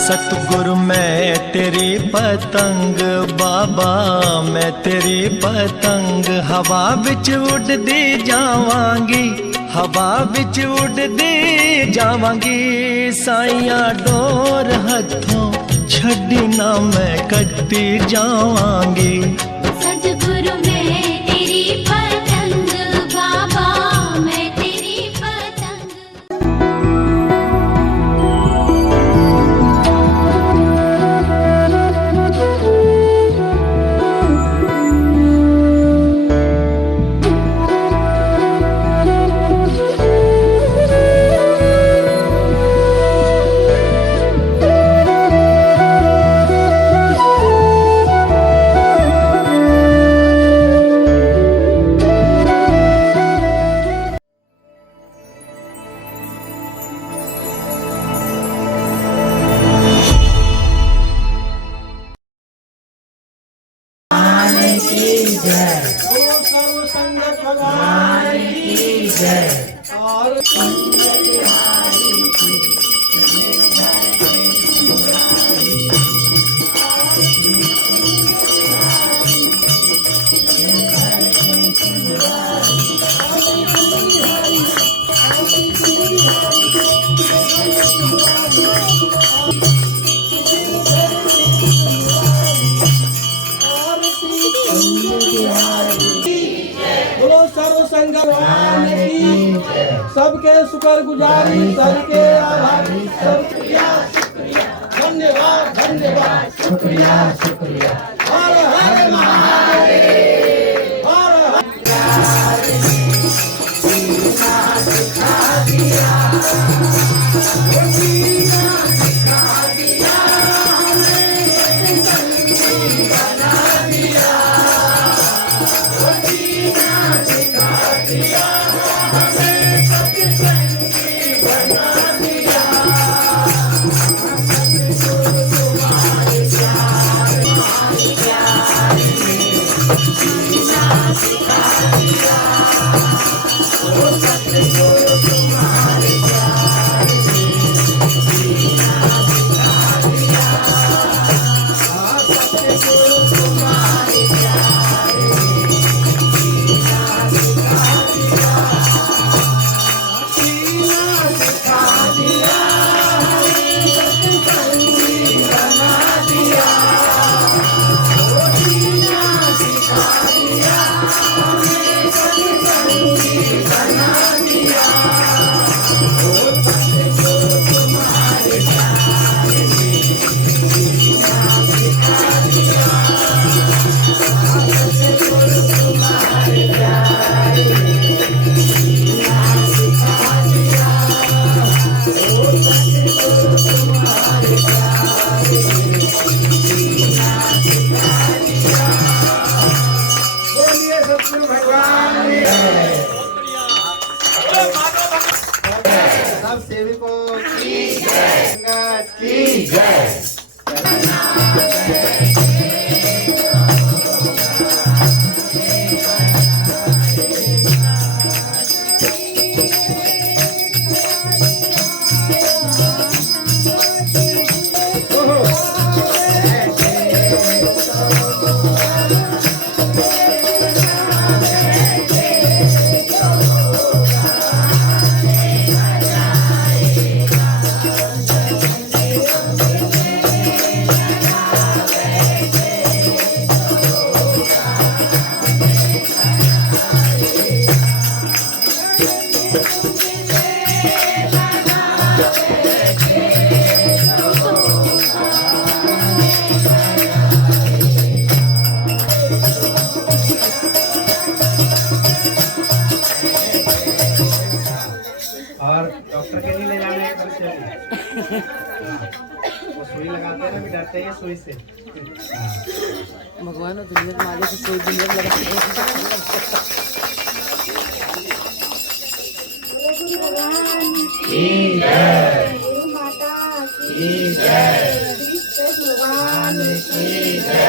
सतगुरु मैं तेरी पतंग बाबा, मैं तेरी पतंग हवा विच उड़दी जावांगी, हवा विच उड़दी जावांगी। साइया डोर हथों छड़ी ना मैं कटती जावांगी। सतगुरु मैं तेरी पतंग बाबा, मैं तेरी पतंग। बोलो सर्व संग भगवान की, सबके शुक्र गुजारी, सबके आभारी, शुक्रिया शुक्रिया, धन्यवाद धन्यवाद, शुक्रिया शुक्रिया। हर हर महादेव, हर हर। सब सेवकों की जय, संगत की जय। और डॉक्टर के लिए ले जाने के वो सुई लगाते हैं ना, भी डरते हैं सुई से। भगवान दुनिया के मालिक से दुनिया माता की जय, भगवान की जय,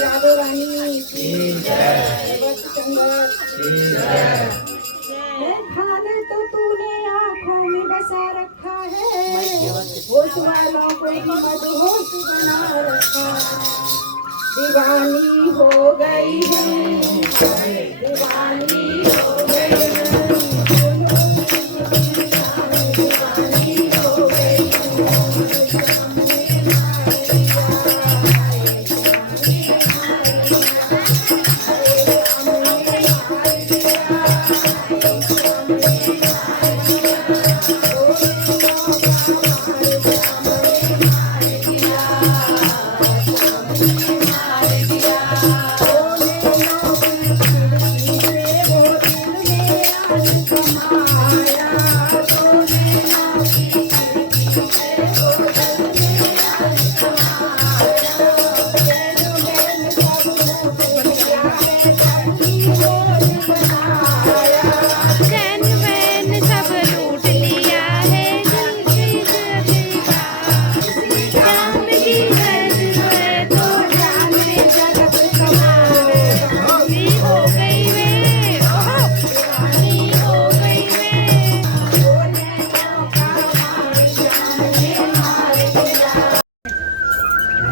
राधे रानी की जय, संगत की जय। खाने तो तूने आँखों में बसा रखा है, होश वालों को भी मदहोश बना रखा। दीवानी हो गई हूँ, दीवानी हो गई हूँ, दीवानी हो गई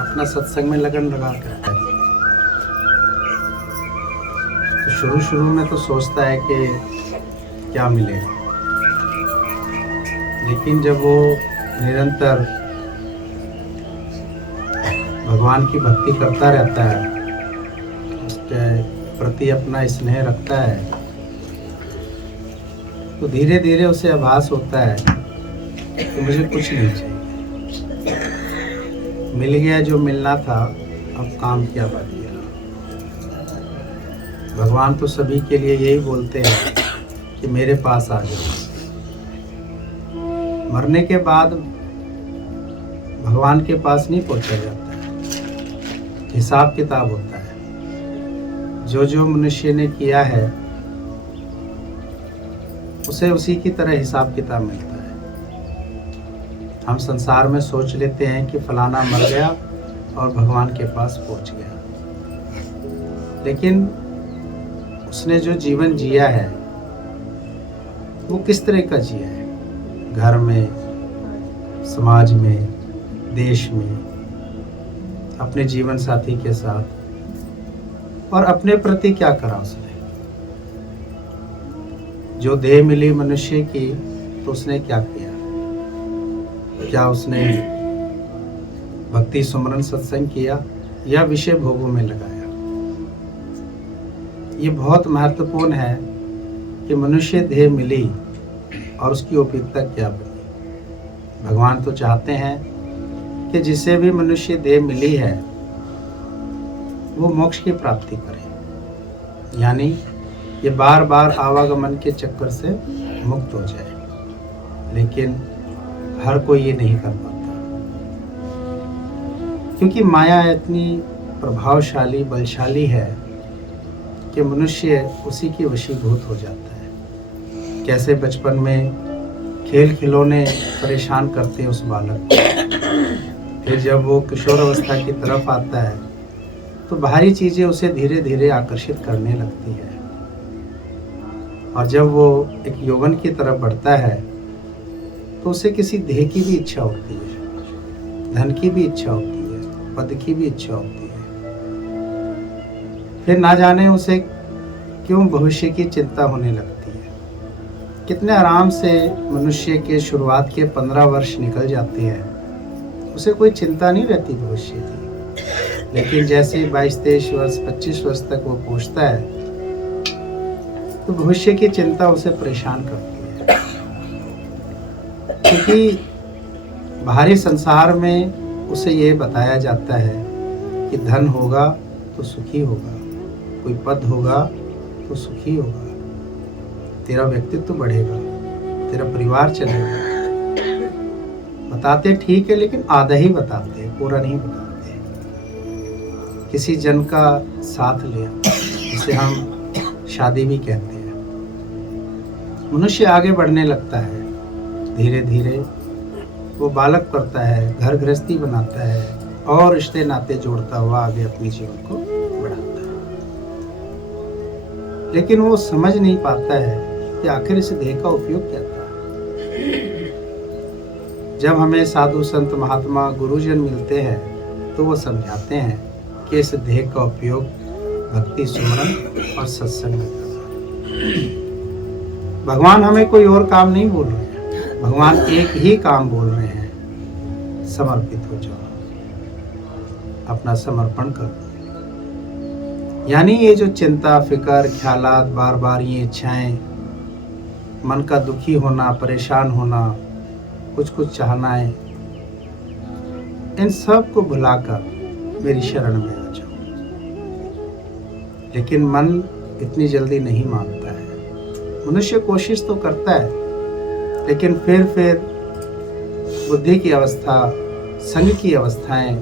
अपना सत्संग में लगन लगा करता है। तो शुरू में तो सोचता है कि क्या मिलेगा, लेकिन जब वो निरंतर भगवान की भक्ति करता रहता है, उसके प्रति अपना स्नेह रखता है, तो धीरे धीरे उसे आभास होता है कि मुझे कुछ नहीं चाहिए, मिल गया जो मिलना था, अब काम क्या बाकी है। भगवान तो सभी के लिए यही बोलते हैं कि मेरे पास आ जाओ। मरने के बाद भगवान के पास नहीं पहुंचा जाता है, हिसाब किताब होता है। जो जो मनुष्य ने किया है उसे उसी की तरह हिसाब किताब मिलता है। हम संसार में सोच लेते हैं कि फलाना मर गया और भगवान के पास पहुंच गया, लेकिन उसने जो जीवन जिया है वो किस तरह का जिया है, घर में, समाज में, देश में, अपने जीवन साथी के साथ, और अपने प्रति क्या करा उसने। जो देह मिली मनुष्य की, तो उसने क्या किया? क्या उसने भक्ति सुमरन सत्संग किया या विषय भोगों में लगाया? ये बहुत महत्वपूर्ण है कि मनुष्य देह मिली और उसकी उपयुक्तता क्या बनी। भगवान तो चाहते हैं कि जिसे भी मनुष्य देह मिली है वो मोक्ष की प्राप्ति करे, यानी ये बार बार आवागमन के चक्कर से मुक्त हो जाए, लेकिन हर कोई ये नहीं कर पाता, क्योंकि माया इतनी प्रभावशाली, बलशाली है कि मनुष्य उसी के वशीभूत हो जाता है। कैसे बचपन में खेल खिलौने परेशान करते हैं उस बालक को, फिर जब वो किशोर अवस्था की तरफ आता है तो बाहरी चीज़ें उसे धीरे धीरे आकर्षित करने लगती है, और जब वो एक यौवन की तरफ बढ़ता है तो उसे किसी देह की भी इच्छा होती है, धन की भी इच्छा होती है, पद की भी इच्छा होती है। फिर ना जाने उसे क्यों भविष्य की चिंता होने लगती है। कितने आराम से मनुष्य के शुरुआत के 15 वर्ष निकल जाते हैं, उसे कोई चिंता नहीं रहती भविष्य की, लेकिन जैसे 22-23 वर्ष 25 वर्ष तक वो पहुँचता है तो भविष्य की चिंता उसे परेशान करती है, क्योंकि बाहरी संसार में उसे ये बताया जाता है कि धन होगा तो सुखी होगा, कोई पद होगा तो सुखी होगा, तेरा व्यक्तित्व बढ़ेगा, तेरा परिवार चलेगा। बताते ठीक है, लेकिन आधा ही बताते हैं, पूरा नहीं बताते। किसी जन का साथ लिया, जिसे हम शादी भी कहते हैं। मनुष्य आगे बढ़ने लगता है, धीरे धीरे वो बालक करता है, घर गृहस्थी बनाता है और रिश्ते नाते जोड़ता हुआ आगे अपने जीवन को बढ़ाता है। लेकिन वो समझ नहीं पाता है कि आखिर इस देह का उपयोग क्या था। जब हमें साधु संत महात्मा गुरुजन मिलते हैं तो वो समझाते हैं कि इस देह का उपयोग भक्ति सुमरन और सत्संग में करना। भगवान हमें कोई और काम नहीं बोल रहे हैं, भगवान एक ही काम बोल रहे हैं, समर्पित हो जाओ, अपना समर्पण कर दो। यानी ये जो चिंता फिकर ख्यालात बार बार ये इच्छाएं, मन का दुखी होना, परेशान होना, कुछ कुछ चाहनाएं, इन सब को भुलाकर मेरी शरण में आ जाओ। लेकिन मन इतनी जल्दी नहीं मानता है। मनुष्य कोशिश तो करता है, लेकिन फिर बुद्धि की अवस्था, संग की अवस्थाएं,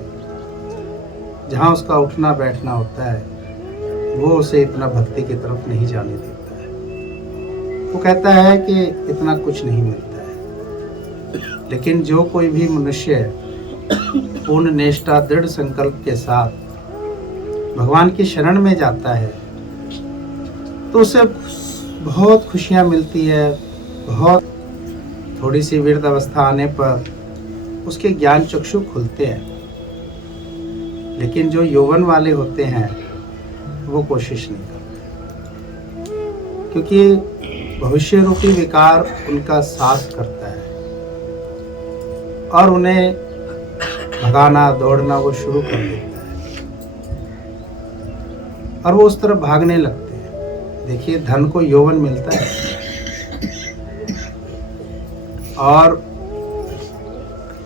जहाँ उसका उठना बैठना होता है, वो उसे इतना भक्ति की तरफ नहीं जाने देता है। वो कहता है कि इतना कुछ नहीं मिलता है। लेकिन जो कोई भी मनुष्य पूर्ण निष्ठा दृढ़ संकल्प के साथ भगवान की शरण में जाता है तो उसे बहुत खुशियाँ मिलती है। बहुत थोड़ी सी वृद्ध अवस्था आने पर उसके ज्ञान चक्षु खुलते हैं। लेकिन जो यौवन वाले होते हैं वो कोशिश नहीं करते, क्योंकि भविष्य रूपी विकार उनका साथ करता है और उन्हें भगाना दौड़ना वो शुरू कर देता है और वो उस तरफ भागने लगते हैं। देखिए, धन को यौवन मिलता है और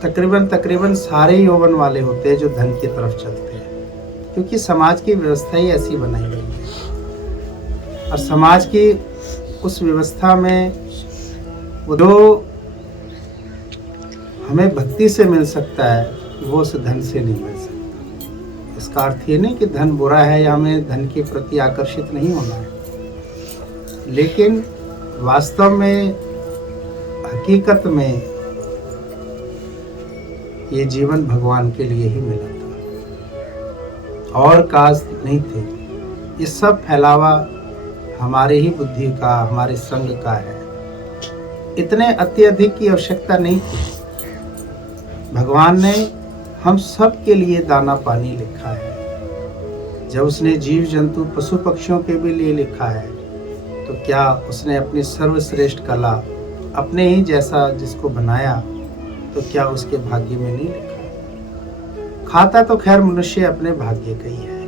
तकरीबन सारे यौवन वाले होते हैं जो धन की तरफ चलते हैं, क्योंकि समाज की व्यवस्था ही ऐसी बनाई गई है। और समाज की उस व्यवस्था में वो जो हमें भक्ति से मिल सकता है वो उस धन से नहीं मिल सकता। इसका अर्थ ये नहीं कि धन बुरा है या हमें धन के प्रति आकर्षित नहीं होना है, लेकिन वास्तव में हकीकत में ये जीवन भगवान के लिए ही मिला था और काज नहीं थे। ये सब फैलावा हमारे ही बुद्धि का, हमारे संग का है। इतने अत्यधिक की आवश्यकता नहीं थी। भगवान ने हम सब के लिए दाना पानी लिखा है। जब उसने जीव जंतु पशु पक्षियों के भी लिए लिखा है, तो क्या उसने अपनी सर्वश्रेष्ठ कला अपने ही जैसा जिसको बनाया, तो क्या उसके भाग्य में नहीं लिखा? खाता तो खैर मनुष्य अपने भाग्य का ही है।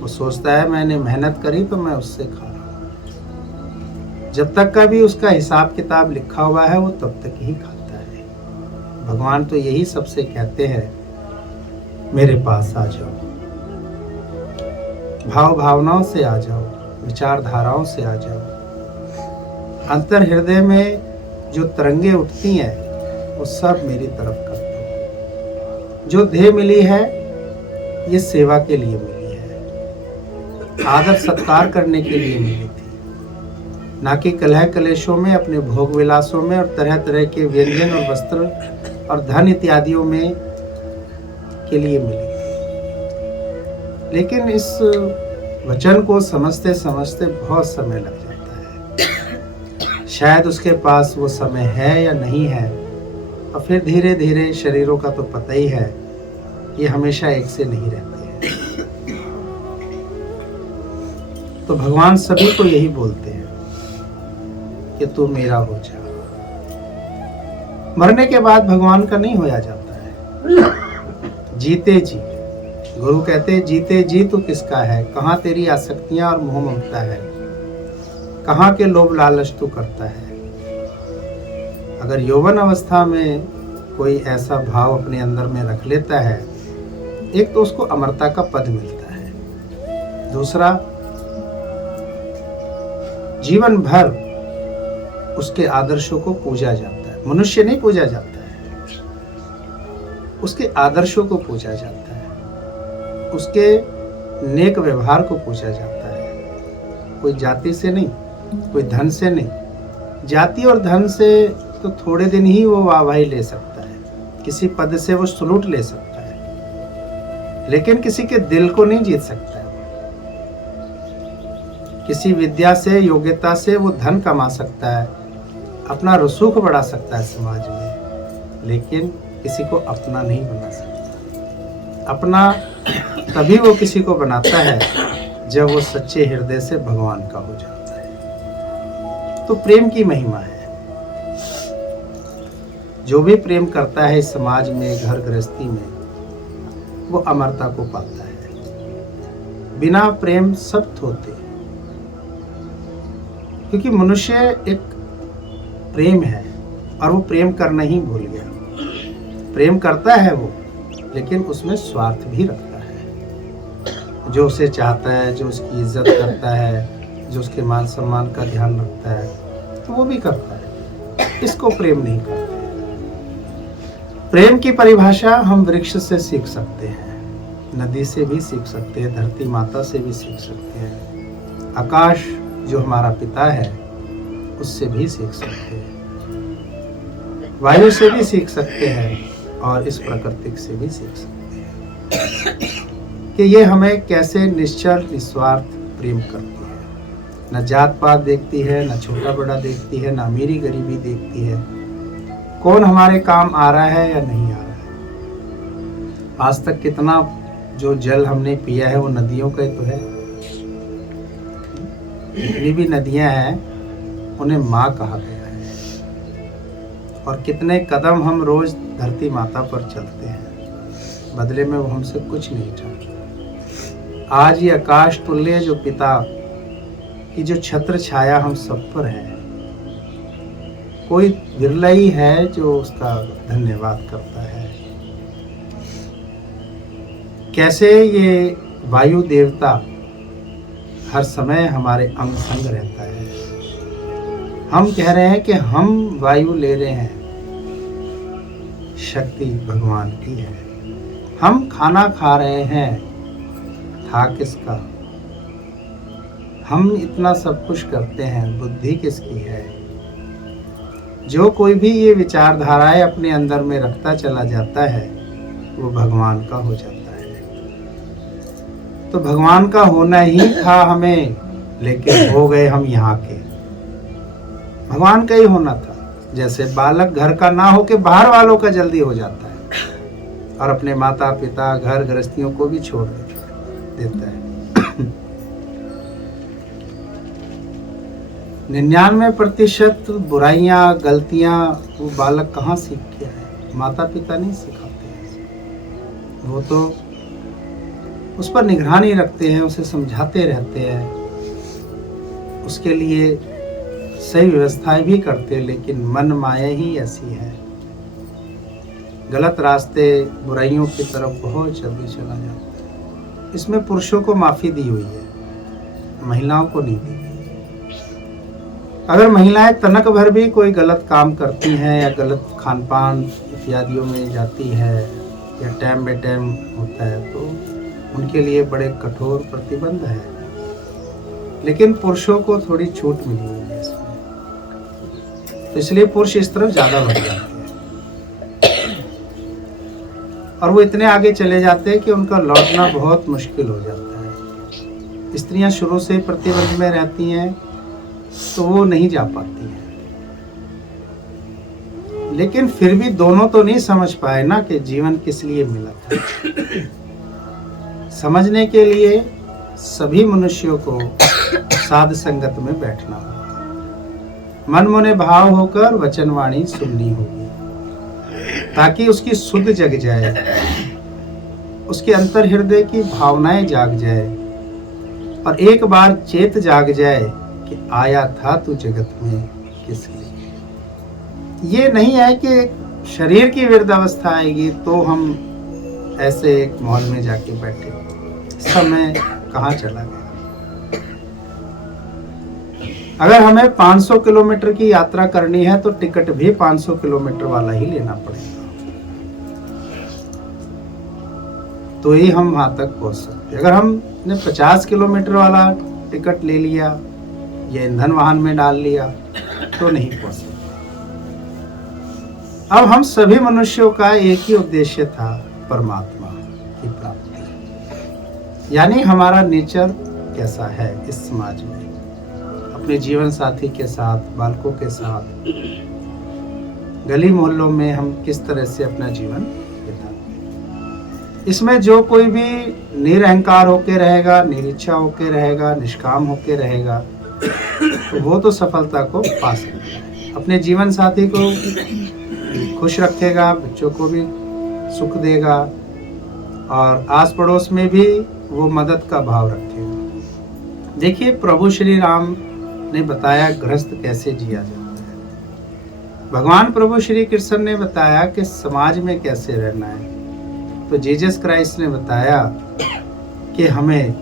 वो सोचता है मैंने मेहनत करी तो मैं उससे खा रहा हूँ। जब तक का भी उसका हिसाब किताब लिखा हुआ है वो तब तक ही खाता है। भगवान तो यही सबसे कहते हैं, मेरे पास आ जाओ, भाव भावनाओं से आ जाओ, विचारधाराओं से आ जाओ। अंतर हृदय में जो तरंगे उठती हैं वो सब मेरी तरफ कर दो। जो देह मिली है ये सेवा के लिए मिली है, आदर सत्कार करने के लिए मिली थी, ना कि कलह कलेशों में, अपने भोग विलासों में और तरह तरह के व्यंजन और वस्त्र और धन इत्यादियों में के लिए मिली। लेकिन इस वचन को समझते समझते बहुत समय लग जाता है। शायद उसके पास वो समय है या नहीं है, और फिर धीरे धीरे, शरीरों का तो पता ही है, ये हमेशा एक से नहीं रहते हैं। तो भगवान सभी को यही बोलते हैं कि तू मेरा हो जा। मरने के बाद भगवान का नहीं होया जाता है। जीते जी गुरु कहते हैं, जीते जी तू किसका है, कहाँ तेरी आसक्तियां और मोह ममता है, कहाँ के लोभ लालच तू करता है। अगर यौवन अवस्था में कोई ऐसा भाव अपने अंदर में रख लेता है, एक तो उसको अमरता का पद मिलता है, दूसरा जीवन भर उसके आदर्शों को पूजा जाता है। मनुष्य नहीं पूजा जाता है, उसके आदर्शों को पूजा जाता है, उसके नेक व्यवहार को पूजा जाता है। कोई जाति से नहीं, कोई धन से नहीं। जाति और धन से तो थोड़े दिन ही वो वाहवाही ले सकता है, किसी पद से वो सलूट ले सकता है, लेकिन किसी के दिल को नहीं जीत सकता है। किसी विद्या से, योग्यता से वो धन कमा सकता है, अपना रसूख बढ़ा सकता है समाज में, लेकिन किसी को अपना नहीं बना सकता। अपना तभी वो किसी को बनाता है जब वो सच्चे हृदय से भगवान का हो जाता है। तो प्रेम की महिमा है। जो भी प्रेम करता है इस समाज में, घर गृहस्थी में, वो अमरता को पाता है। बिना प्रेम सब थोते, क्योंकि मनुष्य एक प्रेम है और वो प्रेम करना ही भूल गया। प्रेम करता है वो, लेकिन उसमें स्वार्थ भी रखता है। जो उसे चाहता है, जो उसकी इज्जत करता है, जो उसके मान सम्मान का ध्यान रखता है, तो वो भी करता है। इसको प्रेम नहीं करते। प्रेम की परिभाषा हम वृक्ष से सीख सकते हैं, नदी से भी सीख सकते हैं, धरती माता से भी सीख सकते हैं, आकाश जो हमारा पिता है उससे भी सीख सकते हैं, वायु से भी सीख सकते हैं और इस प्राकृतिक से भी सीख सकते हैं कि ये हमें कैसे निश्चल निस्वार्थ प्रेम करती है। न जात पात देखती है, न छोटा बड़ा देखती है, न अमीरी गरीबी देखती है, कौन हमारे काम आ रहा है या नहीं आ रहा है। आज तक कितना जो जल हमने पिया है वो नदियों का ही तो है। जितनी भी नदियां हैं उन्हें माँ कहा गया है। और कितने कदम हम रोज धरती माता पर चलते हैं, बदले में वो हमसे कुछ नहीं चाहती। आज ये आकाश तुल्य जो पिता की जो छत्र छाया हम सब पर है, कोई विरला ही है जो उसका धन्यवाद करता है। कैसे ये वायु देवता हर समय हमारे अंग संग रहता है। हम कह रहे हैं कि हम वायु ले रहे हैं, शक्ति भगवान की है। हम खाना खा रहे हैं, था किसका। हम इतना सब कुछ करते हैं, बुद्धि किसकी है। जो कोई भी ये विचारधाराएं अपने अंदर में रखता चला जाता है वो भगवान का हो जाता है। तो भगवान का होना ही था हमें, लेकिन हो गए हम यहाँ के। भगवान का ही होना था। जैसे बालक घर का ना होके बाहर वालों का जल्दी हो जाता है और अपने माता पिता घर गृहस्थियों को भी छोड़ देता है। 99% बुराइयां गलतियां वो बालक कहाँ सीख के आए। माता पिता नहीं सिखाते हैं, वो तो उस पर निगरानी रखते हैं, उसे समझाते रहते हैं, उसके लिए सही व्यवस्थाएं भी करते हैं, लेकिन मन माया ही ऐसी है। गलत रास्ते बुराइयों की तरफ बहुत जल्दी चला जाता है। इसमें पुरुषों को माफी दी हुई है, महिलाओं को नहीं दी। अगर महिलाएं तनक भर भी कोई गलत काम करती हैं या गलत खान पान इत्यादियों में जाती है या टाइम बे टाइम होता है, तो उनके लिए बड़े कठोर प्रतिबंध है। लेकिन पुरुषों को थोड़ी छूट मिली हुई है इसमें, तो इसलिए पुरुष इस तरफ ज्यादा बढ़ जाते हैं और वो इतने आगे चले जाते हैं कि उनका लौटना बहुत मुश्किल हो जाता है। स्त्रियां शुरू से प्रतिबंध में रहती हैं तो वो नहीं जा पाती हैं। लेकिन फिर भी दोनों तो नहीं समझ पाए ना कि जीवन किस लिए मिला था। समझने के लिए सभी मनुष्यों को साध संगत में बैठना होगा, मन मुने भाव होकर वचनवाणी सुननी होगी, ताकि उसकी सुध जग जाए, उसके अंतर हृदय की भावनाएं जाग जाए और एक बार चेत जाग जाए कि आया था तू जगत में किस लिए। ये नहीं है कि शरीर की वृद्धावस्था आएगी तो हम ऐसे एक मॉल में जाके बैठे, समय कहाँ चला गया। अगर हमें 500 किलोमीटर की यात्रा करनी है तो टिकट भी 500 किलोमीटर वाला ही लेना पड़ेगा, तो ही हम वहां तक पहुंच सकते। अगर हमने 50 किलोमीटर वाला टिकट ले लिया या ईंधन वाहन में डाल लिया तो नहीं पहुंच सकते। अब हम सभी मनुष्यों का एक ही उद्देश्य था, परमात्मा की प्राप्ति। यानी हमारा नेचर कैसा है इस समाज में, अपने जीवन साथी के साथ, बालकों के साथ, गली मोहल्लों में हम किस तरह से अपना जीवन बिताते हैं। इसमें जो कोई भी निरहंकार होके रहेगा, निरीच्छा होके रहेगा, निष्काम होके रहेगा, तो वो तो सफलता को पा सकता है। अपने जीवन साथी को खुश रखेगा, बच्चों को भी सुख देगा और आस पड़ोस में भी वो मदद का भाव रखेगा। देखिए, प्रभु श्री राम ने बताया गृहस्थ कैसे जिया जाता है। भगवान प्रभु श्री कृष्ण ने बताया कि समाज में कैसे रहना है। तो जीसस क्राइस्ट ने बताया कि हमें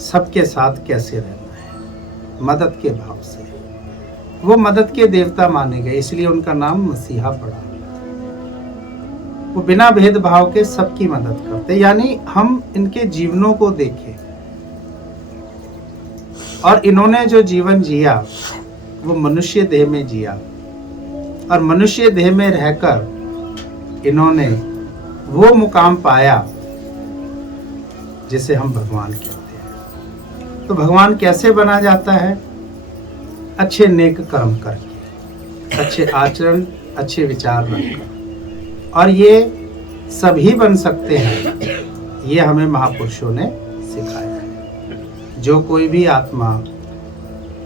सबके साथ कैसे रहना है, मदद के भाव से। वो मदद के देवता माने गए, इसलिए उनका नाम मसीहा पड़ा। वो बिना भेदभाव के सबकी मदद करते, यानी हम इनके जीवनों को देखें और इन्होंने जो जीवन जिया वो मनुष्य देह में जिया और मनुष्य देह में रहकर इन्होंने वो मुकाम पाया जिसे हम भगवान कहते हैं। तो भगवान कैसे बना जाता है? अच्छे नेक कर्म करके, अच्छे आचरण, अच्छे विचार रखकर। और ये सभी बन सकते हैं, ये हमें महापुरुषों ने सिखाया है। जो कोई भी आत्मा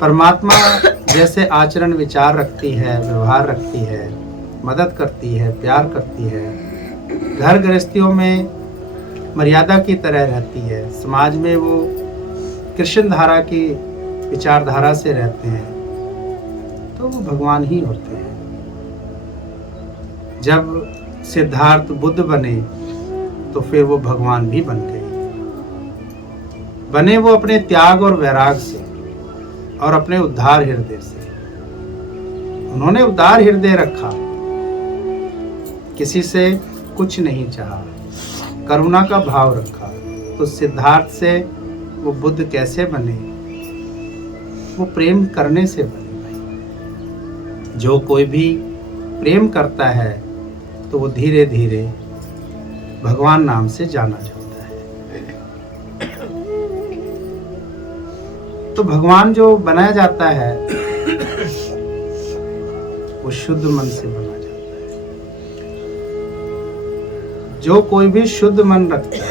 परमात्मा जैसे आचरण विचार रखती है, व्यवहार रखती है, मदद करती है, प्यार करती है, घर गृहस्थियों में मर्यादा की तरह रहती है, समाज में वो कृष्ण धारा की विचारधारा से रहते हैं, तो वो भगवान ही होते हैं। जब सिद्धार्थ बुद्ध बने तो फिर वो भगवान भी बन गए। बने वो अपने त्याग और वैराग से और अपने उद्धार हृदय से। उन्होंने उदार हृदय रखा, किसी से कुछ नहीं चाहा, करुणा का भाव रखा। तो सिद्धार्थ से वो बुद्ध कैसे बने? वो प्रेम करने से बने। जो कोई भी प्रेम करता है तो वो धीरे धीरे भगवान नाम से जाना जाता है। तो भगवान जो बनाया जाता है वो शुद्ध मन से बना जाता है। जो कोई भी शुद्ध मन रखता है।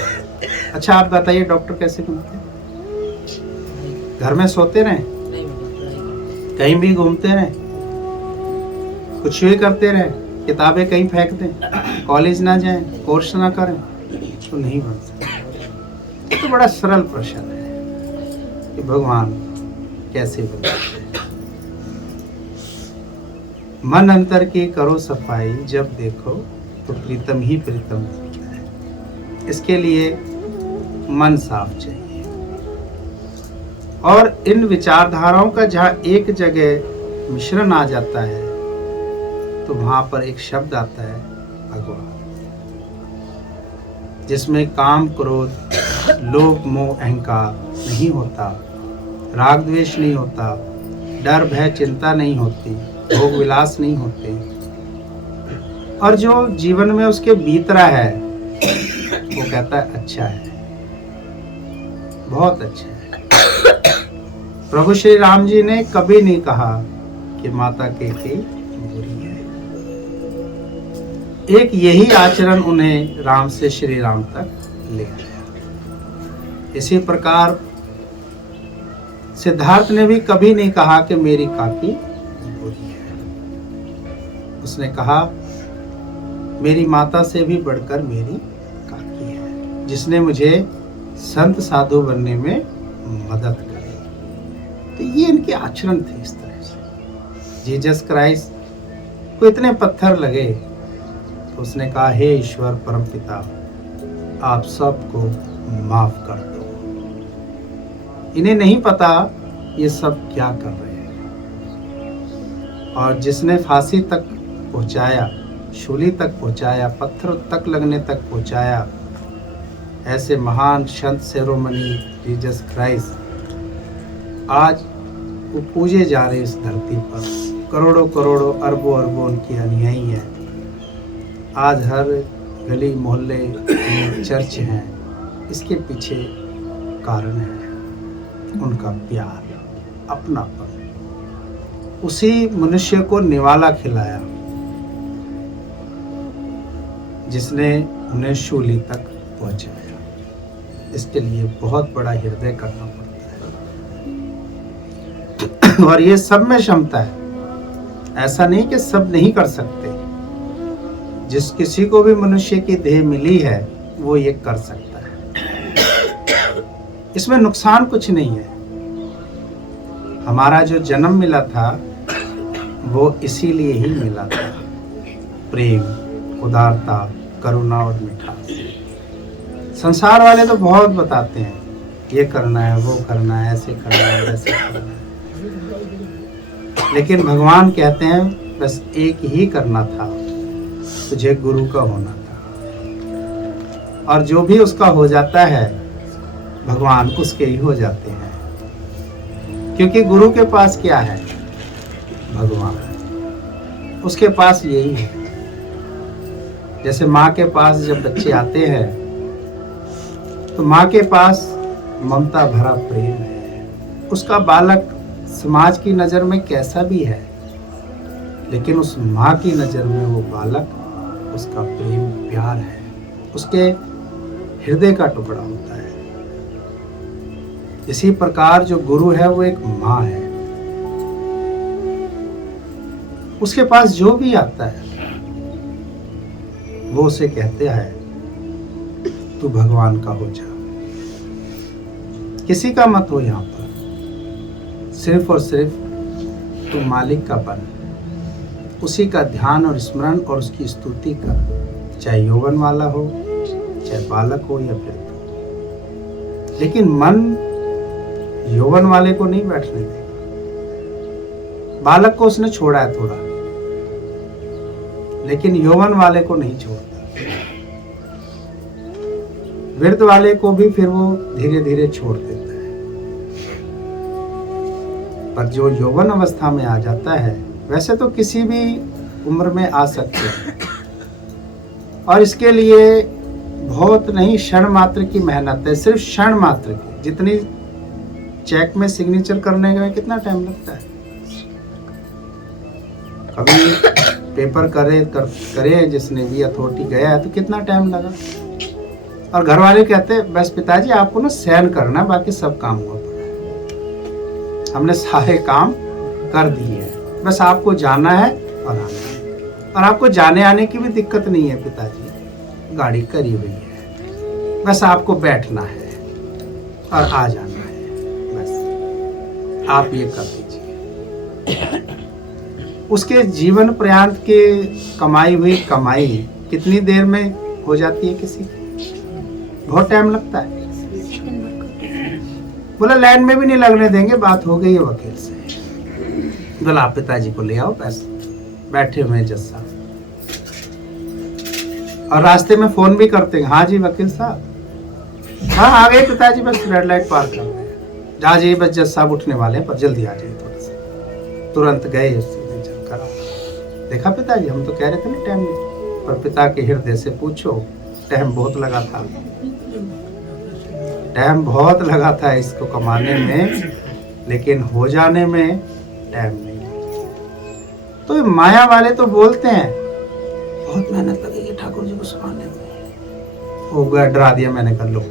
अच्छा, आप बताइए, डॉक्टर कैसे बनते हैं? घर में सोते रहें, कहीं भी घूमते रहें, कुछ भी करते रहें, किताबें कहीं फेंक दें, कॉलेज ना जाएं, कोर्स ना करें, तो नहीं बन सकते। तो बड़ा सरल प्रश्न है कि भगवान कैसे बनते हैं। मन अंतर की करो सफाई, जब देखो तो प्रीतम ही प्रीतम दिखता है। इसके लिए मन साफ चाहिए और इन विचारधाराओं का जहाँ एक जगह मिश्रण आ जाता है तो वहां पर एक शब्द आता है भगवान, जिसमें काम, क्रोध, लोभ, मोह, अहंकार नहीं होता, राग द्वेष नहीं होता, डर भय चिंता नहीं होती, भोग विलास नहीं होते, और जो जीवन में उसके बीत रहा है वो कहता है अच्छा है, बहुत अच्छा है। प्रभु श्री राम जी ने कभी नहीं कहा कि माता कैकेयी बुरी है। एक यही आचरण उन्हें राम से श्री राम तक ले गया। इसी प्रकार सिद्धार्थ ने भी कभी नहीं कहा कि मेरी काकी बुरी है। उसने कहा मेरी माता से भी बढ़कर मेरी काकी है, जिसने मुझे संत साधु बनने में मदद करी। तो ये इनके आचरण थे इस तरह से। जीसस क्राइस्ट को इतने पत्थर लगे तो उसने कहा, हे ईश्वर परमपिता, आप सबको माफ कर दो। इन्हें नहीं पता ये सब क्या कर रहे हैं। और जिसने फांसी तक पहुंचाया, शूली तक पहुंचाया, पत्थर तक लगने तक पहुंचाया, ऐसे महान संत शिरोमणि जीसस क्राइस्ट आज वो पूजे जा रहे इस धरती पर। करोड़ों करोड़ों अरबों अरबों उनकी अनुयायी हैं। आज हर गली मोहल्ले में चर्च हैं। इसके पीछे कारण है उनका प्यार, अपनापन। उसी मनुष्य को निवाला खिलाया जिसने उन्हें शूली तक पहुंचाया। इसके लिए बहुत बड़ा हृदय करना पड़ता है और ये सब में क्षमता है। ऐसा नहीं कि सब नहीं कर सकते। जिस किसी को भी मनुष्य की देह मिली है वो ये कर सकता है। इसमें नुकसान कुछ नहीं है। हमारा जो जन्म मिला था वो इसीलिए ही मिला था, प्रेम, उदारता, करुणा और मिठास। संसार वाले तो बहुत बताते हैं, ये करना है, वो करना है, ऐसे करना है, वैसे करना है, लेकिन भगवान कहते हैं बस एक ही करना था, तुझे गुरु का होना था। और जो भी उसका हो जाता है भगवान उसके ही हो जाते हैं, क्योंकि गुरु के पास क्या है? भगवान। उसके पास यही है। जैसे माँ के पास जब बच्चे आते हैं तो माँ के पास ममता भरा प्रेम है। उसका बालक समाज की नज़र में कैसा भी है, लेकिन उस माँ की नज़र में वो बालक, उसका प्रेम, प्यार है, उसके हृदय का टुकड़ा होता है। इसी प्रकार जो गुरु है वो एक माँ है। उसके पास जो भी आता है वो उसे कहते हैं तू भगवान का हो जा। किसी का मत हो यहाँ पर, सिर्फ और सिर्फ तू मालिक का बन, उसी का ध्यान और स्मरण और उसकी स्तुति कर, चाहे यौवन वाला हो, चाहे बालक हो या फिर तो। लेकिन मन यौवन वाले को नहीं बैठने देगा। बालक को उसने छोड़ा है थोड़ा, लेकिन यौवन वाले को नहीं छोड़ता। वृद्ध वाले को भी फिर वो धीरे धीरे छोड़ देता है। पर जो यौवन अवस्था में आ जाता है, वैसे तो किसी भी उम्र में आ सकते हैं, और इसके लिए बहुत नहीं, क्षण मात्र की मेहनत है। सिर्फ क्षण मात्र की, जितनी चेक में सिग्नेचर करने में कितना टाइम लगता है। कभी पेपर करे जिसने भी अथॉरिटी गया है तो कितना टाइम लगा। और घर वाले कहते हैं बस पिताजी आपको ना सहन करना, बाकी सब काम हुआ पड़ा है, हमने सारे काम कर दिए हैं, बस आपको जाना है और आना है। और आपको जाने आने की भी दिक्कत नहीं है पिताजी, गाड़ी करी हुई है, बस आपको बैठना है और आ जाना है, बस आप ये कर दीजिए। उसके जीवन पर्यंत के कमाई हुई कमाई कितनी देर में हो जाती है किसी की? बहुत टाइम लगता है। बोला लाइन में भी नहीं लगने देंगे, बात हो गई है वकील से। बोला आप पिताजी को ले आओ, पैसे बैठे हुए जज साहब। और रास्ते में फोन भी करते हैं, हाँ जी वकील साहब, हाँ आ गए पिताजी, बस रेड लाइट पार कर रहे हैं, जा जाइए, बस जज साहब उठने वाले हैं, पर जल्दी आ जाइए थोड़ा सा। तुरंत गए, करा। देखा पिताजी, हम तो कह रहे थे ना टाइम नहीं, पर पिता के हृदय से पूछो, टाइम बहुत लगा था, टाइम बहुत लगा था इसको कमाने में, लेकिन हो जाने में टाइम नहीं। तो माया वाले तो बोलते हैं बहुत मेहनत लगेगी ठाकुर जी को संभालने में, हो गया, डरा दिया मैंने, कर लो।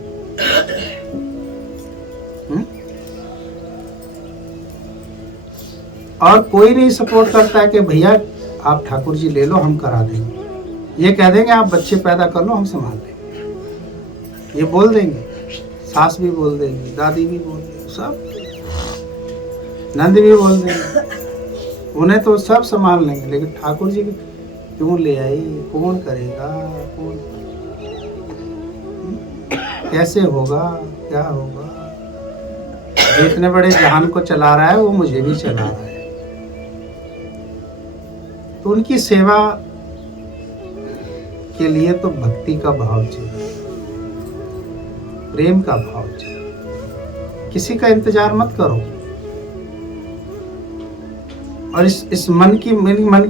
और कोई नहीं सपोर्ट करता है कि भैया आप ठाकुर जी ले लो, हम करा देंगे। ये कह देंगे आप बच्चे पैदा कर लो, हम संभाल लेंगे। ये बोल देंगे, सास भी बोल देंगी, दादी भी बोल देंगी, सब नंद भी बोल देंगे, उन्हें तो सब संभाल लेंगे, लेकिन ठाकुर जी क्यों ले आई, कौन करेगा, कौन कैसे होगा, क्या होगा। इतने बड़े जहान को चला रहा है वो मुझे भी चला रहा है। तो उनकी सेवा के लिए तो भक्ति का भाव चाहिए, प्रेम का भाव चाहिए। किसी का इंतजार मत करो। और इस मन की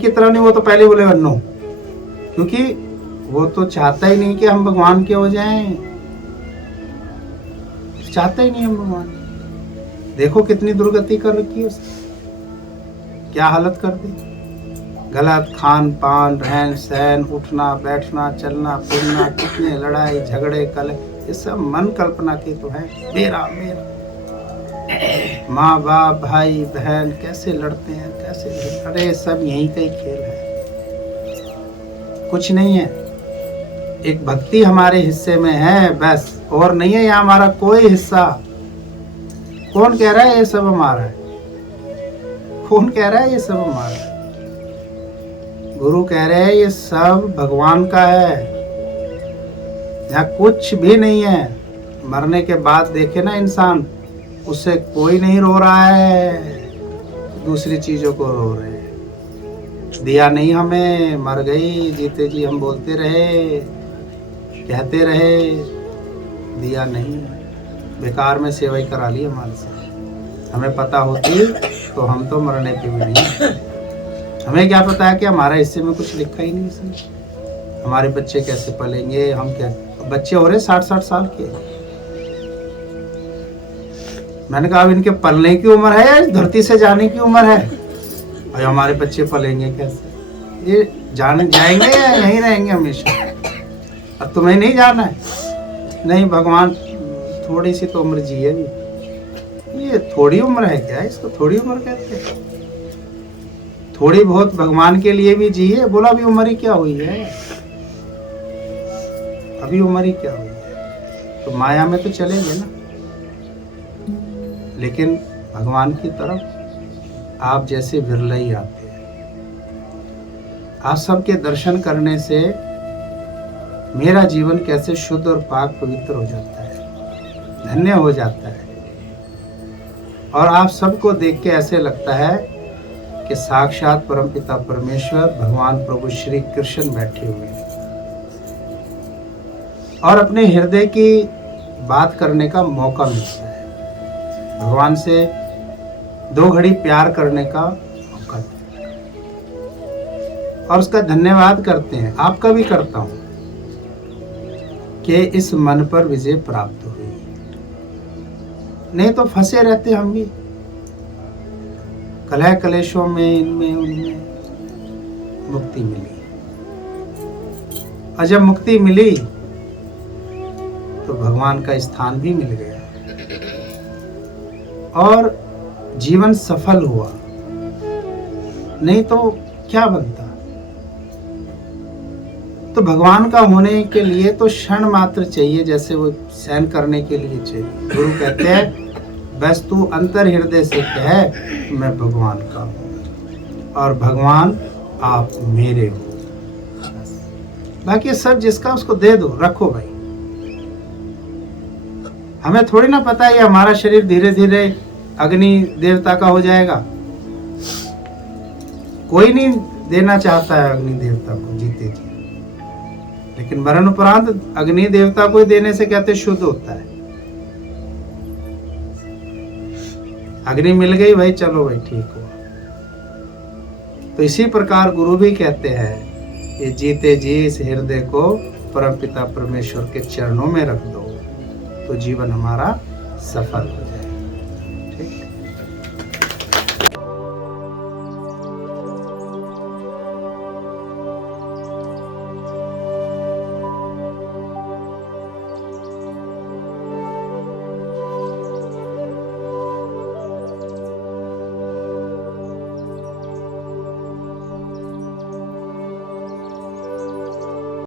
तरह नहीं, वो तो पहले बोलेगा नो, क्योंकि वो तो चाहता ही नहीं कि हम भगवान के हो जाएं, चाहता ही नहीं हम भगवान। देखो कितनी दुर्गति कर रखी है उसने, क्या हालत कर दी। गलत खान पान, रहन सहन, उठना बैठना, चलना फिरना, कितने लड़ाई झगड़े कल, ये सब मन कल्पना के तो है। मेरा मेरा माँ बाप भाई बहन कैसे लड़ते हैं, कैसे नहीं। अरे सब यहीं का ही खेल है, कुछ नहीं है। एक भक्ति हमारे हिस्से में है बस, और नहीं है यहाँ हमारा कोई हिस्सा। कौन कह रहा है ये सब हमारा है? कौन कह रहा है ये सब हमारा है? गुरु कह रहे हैं ये सब भगवान का है, यहाँ कुछ भी नहीं है। मरने के बाद देखे ना इंसान, उससे कोई नहीं रो रहा है, दूसरी चीजों को रो रहे हैं। दिया नहीं हमें, मर गई, जीते जी हम बोलते रहे, कहते रहे, दिया नहीं। बेकार में सेवा ही करा ली हमारे से। हमें पता होती तो हम तो मरने के भी नहीं। हमें क्या पता है कि हमारे हिस्से में कुछ लिखा ही नहीं इसमें। हमारे बच्चे कैसे पलेंगे, हम क्या, बच्चे हो रहे 60-60 साल के। मैंने कहा अब इनके पलने की उम्र है या धरती से जाने की उम्र है? और हमारे बच्चे पलेंगे कैसे? ये जाएंगे या यहीं रहेंगे हमेशा? अब तुम्हें नहीं जाना है? नहीं, भगवान थोड़ी सी तो उम्र जिए भी। ये थोड़ी उम्र है क्या? इसको थोड़ी उम्र कहते हैं? थोड़ी बहुत भगवान के लिए भी जिए। बोला अभी उम्र ही क्या हुई है, अभी उम्र ही क्या हुई है? तो माया में तो चलेंगे ना। लेकिन भगवान की तरफ आप जैसे विरले ही आते हैं। आप सबके दर्शन करने से मेरा जीवन कैसे शुद्ध और पाक पवित्र हो जाता है, धन्य हो जाता है। और आप सबको देख के ऐसे लगता है कि साक्षात परमपिता परमेश्वर भगवान प्रभु श्री कृष्ण बैठे हुए हैं और अपने हृदय की बात करने का मौका मिलता है। भगवान से 2 घड़ी प्यार करने का मौका मिलता है और उसका धन्यवाद करते हैं। आपका भी करता हूं कि इस मन पर विजय प्राप्त हुई, नहीं तो फंसे रहते हम भी कलह कलेशों में, इनमें उनमें। मुक्ति मिली, और जब मुक्ति मिली तो भगवान का स्थान भी मिल गया और जीवन सफल हुआ। नहीं तो क्या बनता? तो भगवान का होने के लिए तो क्षण मात्र चाहिए, जैसे वो सहन करने के लिए चाहिए। गुरु कहते हैं बस तू अंतर हृदय से कह मैं भगवान का हूं और भगवान आप मेरे हो। बाकी सब जिसका उसको दे दो, रखो भाई। हमें थोड़ी ना पता है हमारा शरीर धीरे धीरे अग्नि देवता का हो जाएगा। कोई नहीं देना चाहता है अग्नि देवता को जीते जी, लेकिन मरण उपरांत अग्नि देवता को देने से कहते शुद्ध होता है। अग्नि मिल गई भाई, चलो भाई ठीक हुआ। तो इसी प्रकार गुरु भी कहते हैं ये जीते जी इस हृदय को परमपिता परमेश्वर के चरणों में रख दो तो जीवन हमारा सफल हो।